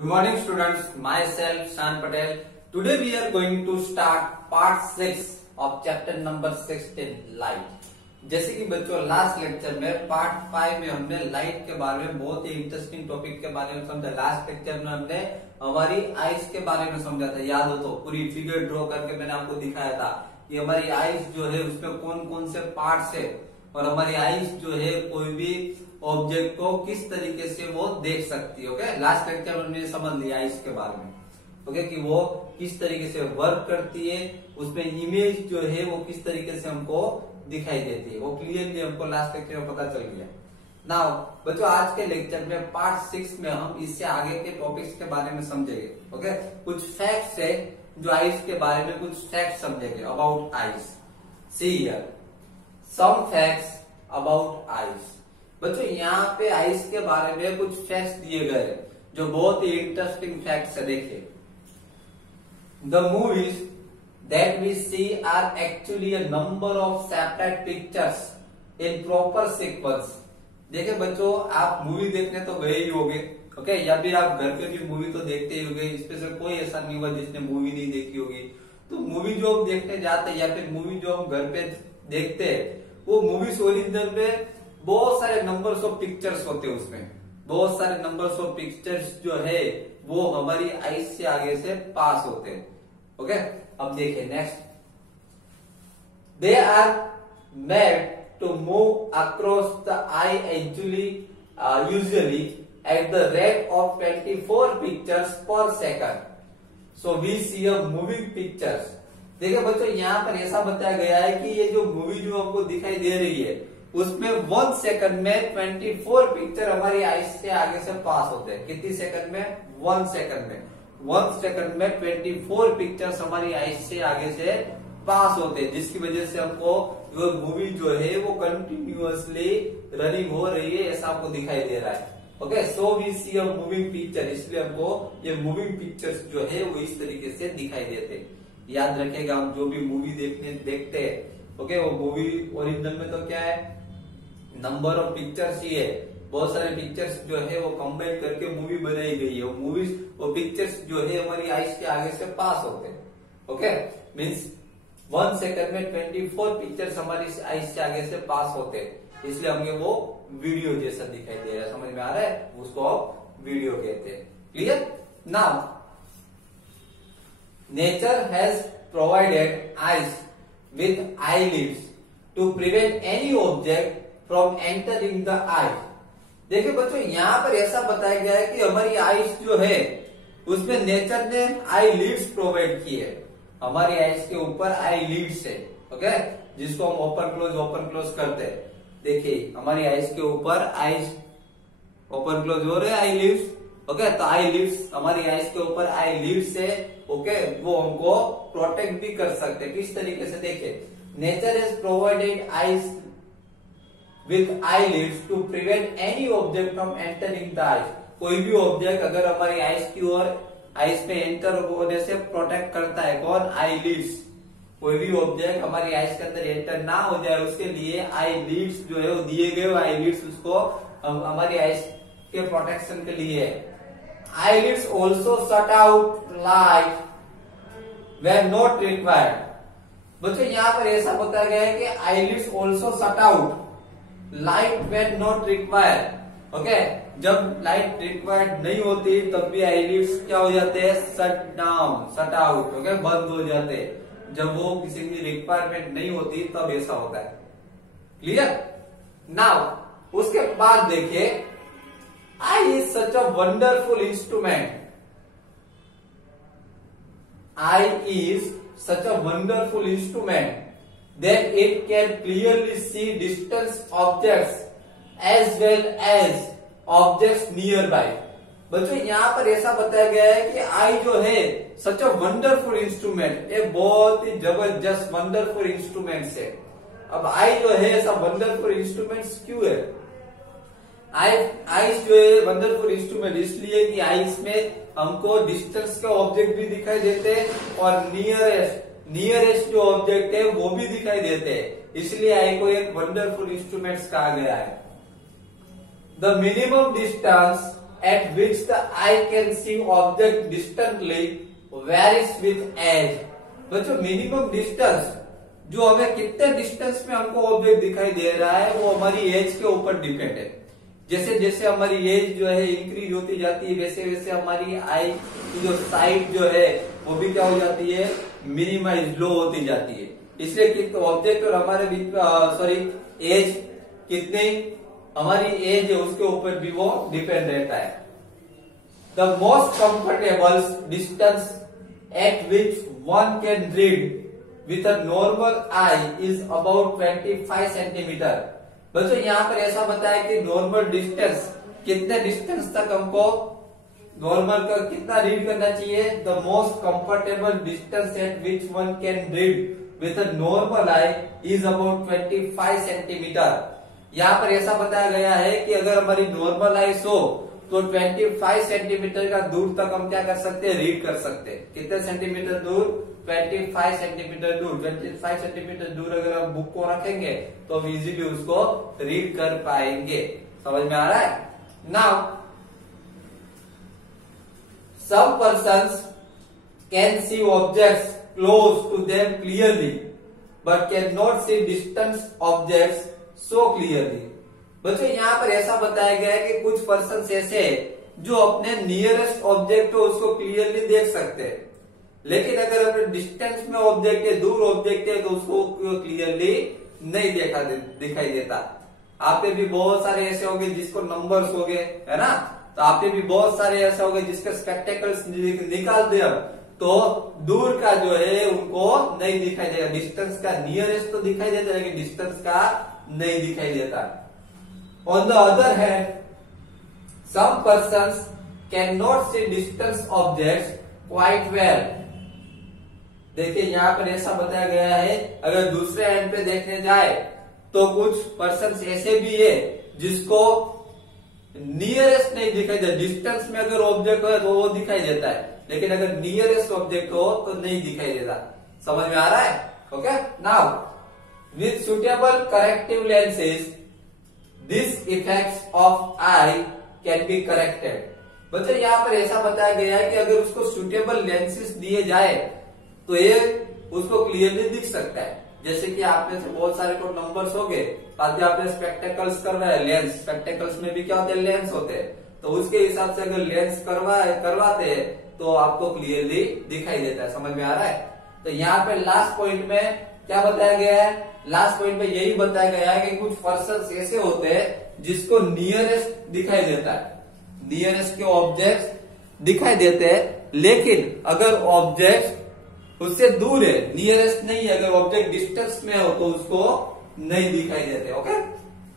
Good morning students, myself Shan Patel. Today we are going to start part 6 of chapter number 16 light. जैसे कि बच्चों last lecture में part 5 में हमने light के बारे में बहुत ही इंटरेस्टिंग टॉपिक के बारे में समझा। लास्ट लेक्चर में हमने हमारी आइज के बारे में समझा था, याद हो तो पूरी फिगर ड्रॉ करके मैंने आपको दिखाया था कि हमारी आइज जो है उसमें कौन कौन से पार्ट्स है और हमारी आइज जो है कोई भी ऑब्जेक्ट को किस तरीके से वो देख सकती है। ओके, लास्ट लेक्चर में हमने समझ लिया आइज के बारे में, ओके, कि वो किस तरीके से वर्क करती है, उसमें इमेज जो है वो किस तरीके से हमको दिखाई देती है, वो क्लियरली हमको लास्ट लेक्चर में पता चल गया। नाउ बच्चों आज के लेक्चर में पार्ट 6 में हम इससे आगे के टॉपिक्स के बारे में समझेंगे। ओके, कुछ फैक्ट्स है जो आइज के बारे में कुछ फैक्ट समझेंगे about eyes. See here some facts about eyes. बच्चों यहाँ पे आइज के बारे में कुछ फैक्ट्स दिए गए हैं जो बहुत ही इंटरेस्टिंग फैक्ट्स है। देखिए, the movies that we see are actually a number of separate pictures in proper sequence। देखिए बच्चों, आप मूवी देखने तो गए ही होंगे, ओके, या फिर आप घर पे भी मूवी तो देखते ही होंगे। इसमें से कोई ऐसा नहीं होगा जिसने मूवी नहीं देखी होगी। तो मूवी जो हम देखने जाते हैं या फिर मूवी जो हम घर पे देखते हैं, वो मूवीज ओरिजिनल में बहुत सारे नंबर्स ऑफ पिक्चर्स होते हैं। उसमें बहुत सारे नंबर्स ऑफ पिक्चर्स जो है वो हमारी आईज से आगे से पास होते हैं। ओके, अब देखिए next, they are made to move across the eye usually at the rate of 24 pictures per second. So we see a moving pictures. देखिए बच्चों, यहाँ पर ऐसा बताया गया है कि ये जो मूवी जो हमको दिखाई दे रही है उसमें 1 सेकंड में 24 पिक्चर हमारी आईज से आगे से पास होते हैं। कितनी सेकंड में? 1 सेकंड में। 1 सेकंड में 24 पिक्चर्स हमारी आईज से आगे से पास होते हैं, जिसकी वजह से हमको वो मूवी जो है वो कंटिन्यूअसली रनिंग हो रही है ऐसा आपको दिखाई दे रहा है। Okay, so we see a moving picture, इसलिए हमको ये मूविंग पिक्चर्स जो है वो इस तरीके से दिखाई देते हैं। याद रखेगा, हम जो भी मूवी देखते हैं, ओके, वो मूवी ओरिजिनल में तो क्या है, नंबर ऑफ पिक्चर्स ही है। बहुत सारे पिक्चर्स जो है वो कंबाइन करके मूवी बनाई गई है। वो मूवीज वो पिक्चर्स जो है हमारी आईज के आगे से पास होते हैं। ओके, मीन्स 1 सेकंड में 24 पिक्चर्स हमारी आईज से आगे से पास होते हैं, इसलिए हमें वो वीडियो जैसा दिखाई दे रहा है। समझ में आ रहा है? उसको आप वीडियो कहते हैं। Clear? Now nature has provided eyes with eyelids to prevent any object from entering the eye. देखिए बच्चों, यहाँ पर ऐसा बताया गया है कि हमारी आईज जो है उसमें नेचर ने आई लीड्स प्रोवाइड की है। हमारी आईज के ऊपर आई लीड्स है, ओके, जिसको हम ओपन क्लोज करते हैं। देखिए हमारी आईज के ऊपर आईज ओपन क्लोज हो रहे हैं, आई लीड्स, ओके, तो आई लीड्स हमारी आईज के ऊपर आई लीड्स है, ओके, वो हमको प्रोटेक्ट भी कर सकते हैं। किस तरीके से? देखिए, nature has provided eyes with eyelids to prevent any object from entering the eyes। कोई भी ऑब्जेक्ट अगर हमारी आईज की ओर आईज में एंटर होने से प्रोटेक्ट करता है, कौन? आईलिड्स। कोई भी ऑब्जेक्ट हमारी आईज के अंदर एंटर ना हो जाए उसके लिए आईलिड्स जो है वो दिए गए, आईलिड्स उसको हमारी आईज के प्रोटेक्शन के लिए है। Eyelids also shut out light when not required. बच्चों यहाँ पर ऐसा बताया गया है कि eyelids also shut out light when not required. Okay, जब लाइट रिक्वायर्ड नहीं होती तब भी आईलिड्स क्या हो जाते हैं? Shut down, shut out, okay, बंद हो जाते हैं। जब वो किसी की रिक्वायरमेंट नहीं होती तब ऐसा होता है। क्लियर? नाउ उसके बाद देखिए, eye is such a wonderful instrument. Eye is such a wonderful instrument that it can clearly see distant objects as well as objects nearby। बच्चों यहाँ पर ऐसा बताया गया है कि आई जो है सच अ वंडरफुल इंस्ट्रूमेंट, एक बहुत ही जबरदस्त वंडरफुल इंस्ट्रूमेंट है। अब आई जो है ऐसा वंडरफुल इंस्ट्रूमेंट क्यों है? आईज जो है वंडरफुल इंस्ट्रूमेंट इसलिए कि आईज में हमको डिस्टेंस के ऑब्जेक्ट भी दिखाई देते हैं और नियरेस्ट जो ऑब्जेक्ट है वो भी दिखाई देते हैं, इसलिए आई को एक वंडरफुल इंस्ट्रूमेंट्स कहा गया है। The minimum distance at which the eye can see object distantly varies with age। बच्चों मिनिमम डिस्टेंस जो हमें कितने डिस्टेंस में हमको ऑब्जेक्ट दिखाई दे रहा है वो हमारी एज के ऊपर डिपेंड है। जैसे जैसे हमारी एज जो है इंक्रीज होती जाती है वैसे वैसे हमारी आई की जो साइट जो है वो भी क्या हो जाती है, मिनिमाइज लो होती जाती है। इसलिए ऑब्जेक्ट और हमारे बीच एज कितनी हमारी एज है उसके ऊपर भी वो डिपेंड रहता है। The most comfortable distance eight which one can read with a normal I is about 25 centimetre. बच्चों यहाँ पर ऐसा बताया कि नॉर्मल डिस्टेंस कितने डिस्टेंस तक हमको नॉर्मल का कितना रीड करना चाहिए। The most comfortable distance eight which one can read with a normal I is about 25 centimetre. यहाँ पर ऐसा बताया गया है कि अगर हमारी नॉर्मल आइस हो तो 25 सेंटीमीटर का दूर तक हम क्या कर सकते हैं, रीड कर सकते हैं। कितने सेंटीमीटर दूर, 25 सेंटीमीटर दूर। 25 सेंटीमीटर दूर अगर हम बुक को रखेंगे तो हम इजीली उसको रीड कर पाएंगे। समझ में आ रहा है। Now some persons can see objects close to them clearly but can not see distance objects so clearly. बच्चों यहाँ पर ऐसा बताया गया है कि कुछ पर्सन ऐसे जो अपने नियरेस्ट ऑब्जेक्ट हो उसको क्लियरली देख सकते हैं, लेकिन अगर अपने डिस्टेंस में ऑब्जेक्ट है, दूर ऑब्जेक्ट है, तो उसको क्लियरली नहीं दिखाई देता। आप पे भी बहुत सारे ऐसे होंगे जिसको नंबर्स हो गए, है ना। तो आप पे भी बहुत सारे ऐसे होंगे जिसके स्पेक्टेकल्स निकाल दे तो दूर का जो है उनको नहीं दिखाई देगा। डिस्टेंस का नियरेस्ट तो दिखाई देता है लेकिन डिस्टेंस का नहीं दिखाई देता। On the other hand, some persons cannot see distant objects quite well। देखिए यहाँ पर ऐसा बताया गया है, अगर दूसरे एंड पे देखने जाए तो कुछ पर्सन्स ऐसे भी है जिसको नियरेस्ट नहीं दिखाई देता। डिस्टेंस में अगर ऑब्जेक्ट हो तो वो दिखाई देता है, लेकिन अगर नियरेस्ट ऑब्जेक्ट हो तो नहीं दिखाई देता। समझ में आ रहा है। Okay, now with suitable corrective lenses this effects of I can be corrected. बच्चों यहाँ पर ऐसा बताया गया है कि अगर उसको सुटेबल लेंसेज दिए जाए तो ये उसको क्लियरली दिख सकता है। जैसे कि आप में से बहुत सारे को नंबर्स हो गए, बाद में आपने स्पेक्टेकल्स करवाए, लेंस, स्पेक्टेकल्स में भी क्या होते हैं, लेंस होते हैं। तो उसके हिसाब से अगर लेंस करवाते हैं तो आपको क्लियरली दिखाई देता है। समझ में आ रहा है। तो यहाँ पे लास्ट पॉइंट में क्या बताया गया है, लास्ट पॉइंट में यही बताया गया है कि कुछ पर्सन्स ऐसे होते हैं जिसको नियरेस्ट दिखाई देता है, नियरेस्ट के ऑब्जेक्ट दिखाई देते हैं, लेकिन अगर ऑब्जेक्ट उससे दूर है, नियरेस्ट नहीं है, अगर ऑब्जेक्ट डिस्टेंस में हो तो उसको नहीं दिखाई देते। ओके,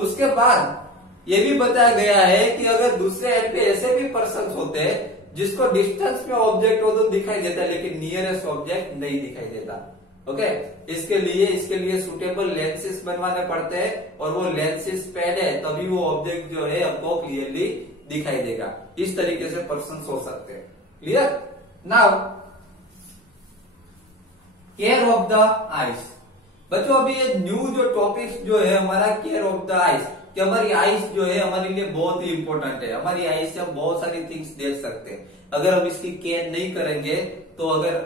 उसके बाद ये भी बताया गया है कि अगर दूसरे एंड पे ऐसे भी पर्सन्स होते हैं जिसको डिस्टेंस में ऑब्जेक्ट हो तो दिखाई देता है लेकिन नियरेस्ट ऑब्जेक्ट नहीं दिखाई देता। ओके, इसके लिए सुटेबल लेंसेज बनवाने पड़ते हैं और वो लेंसेज पहले तभी वो ऑब्जेक्ट जो है हमको क्लियरली दिखाई देगा। इस तरीके से पर्सन्स हो सकते हैं। Clear. Now care of the eyes. बच्चों अभी ये न्यू जो टॉपिक जो है हमारा केयर ऑफ द आईज, कि हमारी आईज जो है हमारे लिए बहुत ही इंपॉर्टेंट है। हमारी आईज से हम बहुत सारी थिंग्स देख सकते हैं। अगर हम इसकी केयर नहीं करेंगे तो अगर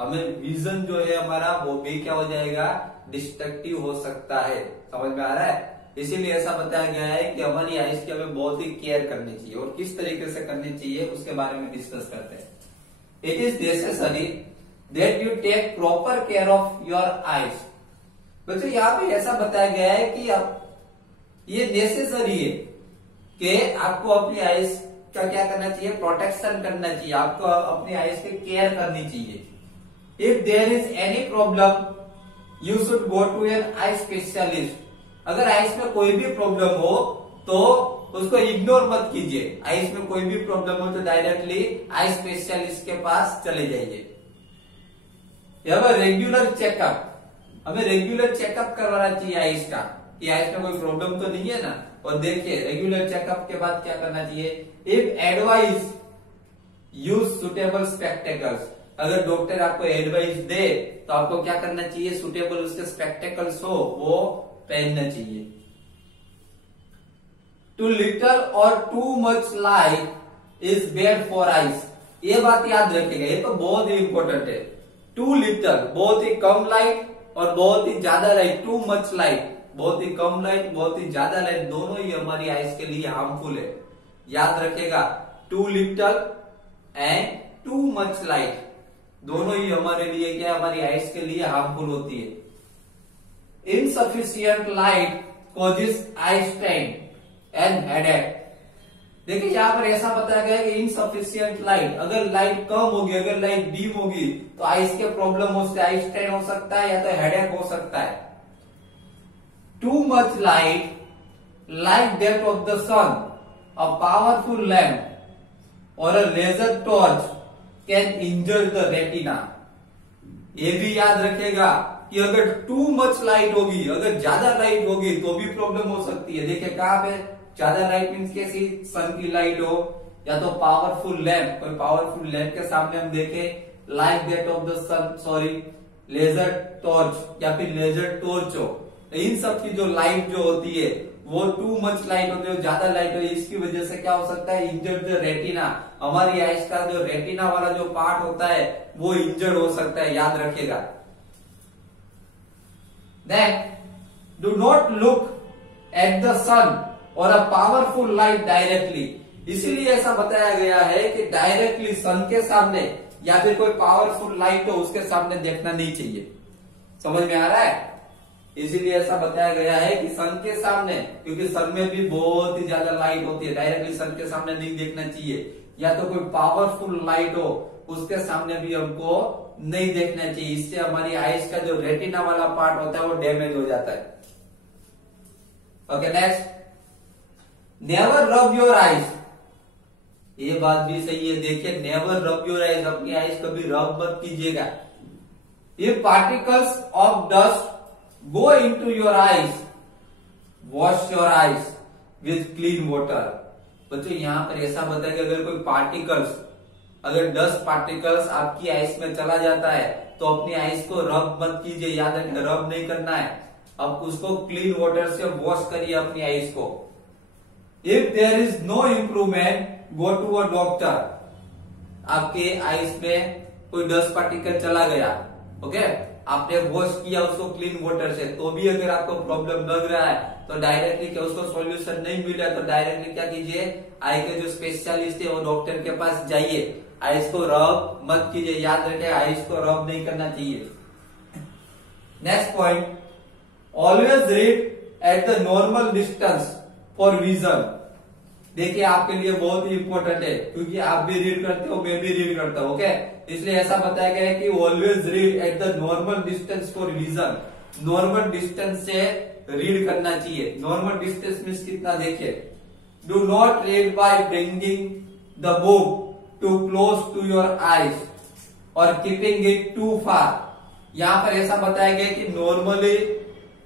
हमें विजन जो है हमारा वो भी क्या हो जाएगा, डिस्ट्रक्टिव हो सकता है। समझ में आ रहा है। इसीलिए ऐसा बताया गया है कि हमारी आईज की हमें बहुत ही केयर करनी चाहिए और किस तरीके से करनी चाहिए उसके बारे में डिस्कस करते हैं। It is necessary that you take proper care of your eyes. बच्चों यहाँ पे ऐसा बताया गया है कि आप ये नेसेसरी है कि आपको अपनी आईज का क्या करना चाहिए, प्रोटेक्शन करना चाहिए। आपको अपनी आईज की केयर करनी चाहिए। If there is any problem you should go to an eye specialist. अगर आईज में कोई भी प्रॉब्लम हो तो उसको इग्नोर मत कीजिए। आईज में कोई भी प्रॉब्लम हो तो डायरेक्टली आई स्पेशलिस्ट के पास चले जाइए। रेगुलर चेकअप, हमें रेगुलर चेकअप करवाना चाहिए आईज का, कि आईज में कोई प्रॉब्लम तो नहीं है ना। और देखिए रेगुलर चेकअप के बाद क्या करना चाहिए, if advice use suitable spectacles. अगर डॉक्टर आपको एडवाइस दे तो आपको क्या करना चाहिए, सुटेबल उसके स्पेक्टेकल्स हो वो पहनना चाहिए। टू लिटल और to much light is bed for ice. ये बात याद रखिएगा, ये तो बहुत ही इंपॉर्टेंट है। टू लिटल बहुत ही कम लाइट और बहुत ही ज्यादा लाइट, टू मच लाइट, बहुत ही कम लाइट बहुत ही ज्यादा लाइट, दोनों ही हमारी आइस के लिए हार्मफुल है। याद रखिएगा, too little and too much light दोनों ही हमारे लिए क्या, हमारी आइस के लिए हार्मफुल होती है। Insufficient light causes eye strain and headache. देखिए यहाँ पर ऐसा बताया गया है कि इनसफिशियंट लाइट, अगर लाइट कम होगी, अगर लाइट डीम होगी तो आइस के प्रॉब्लम हो सकता है, आई स्ट्रेन हो सकता है या तो हेडेक हो सकता है। Too much light like that of the sun, a powerful lamp और a laser torch can injure the retina. ये भी याद रखेगा कि अगर टू मच लाइट होगी, अगर ज्यादा लाइट होगी तो भी प्रॉब्लम हो सकती है। देखिए कहां पे ज्यादा लाइट मीन्स कैसी, सन की लाइट हो या तो पावरफुल लैम्प, कोई पावरफुल लैम्प के सामने हम देखें, like that of the sun, sorry laser torch या फिर लेजर टॉर्च हो, इन सब की जो लाइट जो होती है वो टू मच लाइट होती है, ज्यादा लाइट होती है, इसकी वजह से क्या हो सकता है, इंजर्ड द रेटिना, हमारी आइस का जो रेटिना वाला जो पार्ट होता है वो इंजर्ड हो सकता है, याद रखिएगा। Then do not look at the sun और अ पावरफुल लाइट डायरेक्टली। इसीलिए ऐसा बताया गया है कि डायरेक्टली सन के सामने या फिर कोई पावरफुल लाइट हो उसके सामने देखना नहीं चाहिए। समझ में आ रहा है? इसीलिए ऐसा बताया गया है कि सन के सामने, क्योंकि सन में भी बहुत ही ज्यादा लाइट होती है, डायरेक्टली सन के सामने नहीं देखना चाहिए, या तो कोई पावरफुल लाइट हो उसके सामने भी हमको नहीं देखना चाहिए। इससे हमारी आइस का जो रेटिना वाला पार्ट होता है वो डैमेज हो जाता है। Okay next, never rub your eyes. ये बात भी सही है, देखिए नेवर रब योर आइज, अपनी आइज कभी रब मत कीजिएगा। If particles of dust go into your eyes wash your eyes with clean water. बच्चों यहाँ पर ऐसा बताया कि अगर कोई पार्टिकल्स, अगर 10 पार्टिकल्स आपकी आइस में चला जाता है तो अपनी आइस को रब मत कीजिए, याद रखना रब नहीं करना है, अब उसको क्लीन वाटर से वॉश करिए अपनी आइस को। If there is no improvement go to a doctor. आपके आइस में कोई 10 पार्टिकल चला गया, ओके, आपने वॉश किया उसको क्लीन वाटर से, तो भी अगर आपको प्रॉब्लम लग रहा है तो डायरेक्टली क्या उसको सॉल्यूशन नहीं मिला तो डायरेक्टली क्या कीजिए, आई के जो स्पेशलिस्ट है वो डॉक्टर के पास जाइए, आइस को रब मत कीजिए, याद रखिए आइस को रब नहीं करना चाहिए। Next point, always read at the normal distance for vision. देखिए आपके लिए बहुत ही इंपॉर्टेंट है, क्योंकि आप भी रीड करते हो, मैं भी रीड करता हूं, ओके, इसलिए ऐसा बताया गया है कि always read at the normal distance for vision. Normal distance से रीड करना चाहिए। नॉर्मल डिस्टेंस मीन्स कितना, देखिए, do not read by bringing the book too close to your eyes और कीपिंग इट टू फार। यहां पर ऐसा बताया गया कि नॉर्मली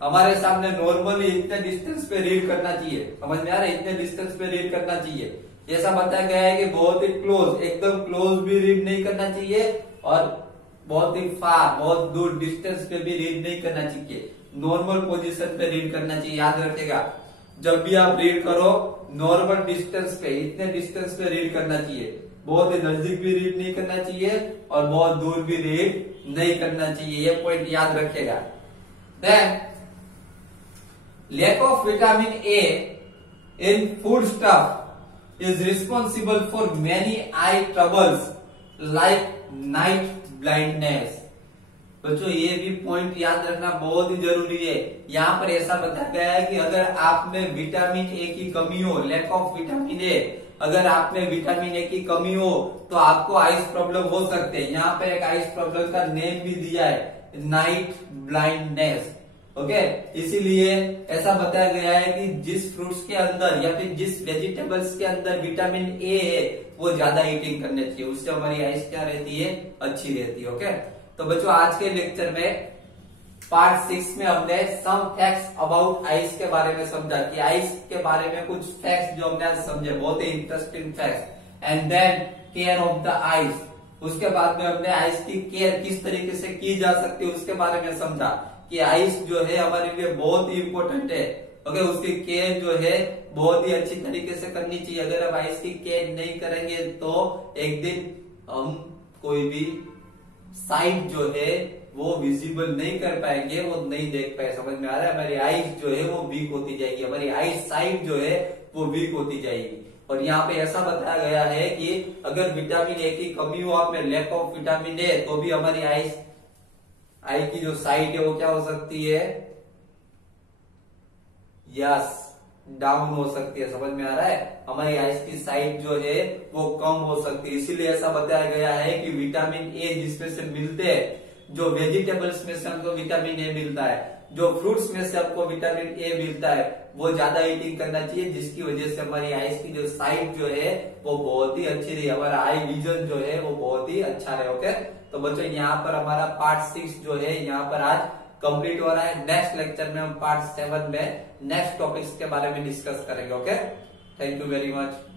हमारे सामने नॉर्मली इतने डिस्टेंस पे रीड करना चाहिए, समझ में आ रहा है, इतने डिस्टेंस पे रीड करना चाहिए। ऐसा बताया गया है कि बहुत ही क्लोज, एकदम क्लोज भी रीड नहीं करना चाहिए और बहुत ही फार, बहुत दूर डिस्टेंस पे भी रीड नहीं करना चाहिए, नॉर्मल पोजीशन पे रीड करना चाहिए। याद रखिएगा जब भी आप रीड करो नॉर्मल डिस्टेंस पे, इतने डिस्टेंस पे रीड करना चाहिए, बहुत ही नजदीक भी रीड नहीं करना चाहिए और बहुत दूर भी रीड नहीं करना चाहिए, ये पॉइंट याद रखिएगा। Then lack of vitamin A in food stuff is responsible for many eye troubles like night blindness। बच्चों ये भी पॉइंट याद रखना बहुत ही जरूरी है। यहाँ पर ऐसा बताया गया है कि अगर आप में विटामिन ए की कमी हो, लैक ऑफ विटामिन ए, अगर आप में विटामिन ए की कमी हो तो आपको आइस प्रॉब्लम हो सकते हैं। यहाँ पर एक आइस प्रॉब्लम का नेम भी दिया है, नाइट ब्लाइंडनेस, ओके, इसीलिए ऐसा बताया गया है कि जिस फ्रूट्स के अंदर या फिर जिस वेजिटेबल्स के अंदर विटामिन ए है वो ज्यादा ईटिंग करने चाहिए, उससे हमारी आइस क्या रहती है, अच्छी रहती है। ओके, तो बच्चों आज के लेक्चर में पार्ट 6 में हमने सम फैक्ट्स अबाउट आइस के बारे में समझा कि आइस के बारे में कुछ फैक्ट्स जो हमने आज समझे, बहुत ही interesting facts. And then care of the eyes, उसके बाद में हमने आइस की केयर किस तरीके से की जा सकती है उसके बारे में समझा कि आइस जो है हमारे लिए बहुत ही इंपॉर्टेंट है। ओके, उसकी केयर जो है बहुत ही अच्छी तरीके से करनी चाहिए। अगर आप आइस की केयर नहीं करेंगे तो एक दिन हम कोई भी साइट जो है वो विजिबल नहीं कर पाएंगे, वो नहीं देख पाए। समझ में आ रहा है? हमारी आइस जो है वो वीक होती जाएगी, हमारी आइस साइट जो है वो वीक होती जाएगी। और यहाँ पे ऐसा बताया गया है कि अगर विटामिन ए की कमी हो, आप में लैक ऑफ विटामिन ए, तो भी हमारी आई की जो साइट है वो क्या हो सकती है? यस, डाउन हो सकती है। समझ में आ रहा है? हमारी आइस की साइट जो है वो कम हो सकती है। इसीलिए ऐसा बताया गया है कि विटामिन ए जिसमें से मिलते हैं, जो वेजिटेबल्स में से हमको विटामिन ए मिलता है, जो फ्रूट्स में से आपको विटामिन ए मिलता है, वो ज्यादा ईटिंग करना चाहिए, जिसकी वजह से हमारी आइस की जो साइट जो है वो बहुत ही अच्छी रही, हमारा आई विजन जो है वो बहुत ही अच्छा रहे। ओके, तो बच्चों यहाँ पर हमारा पार्ट 6 जो है यहाँ पर आज कंप्लीट हो रहा है। नेक्स्ट लेक्चर में हम पार्ट 7 में नेक्स्ट टॉपिक्स के बारे में डिस्कस करेंगे। Okay, thank you very much.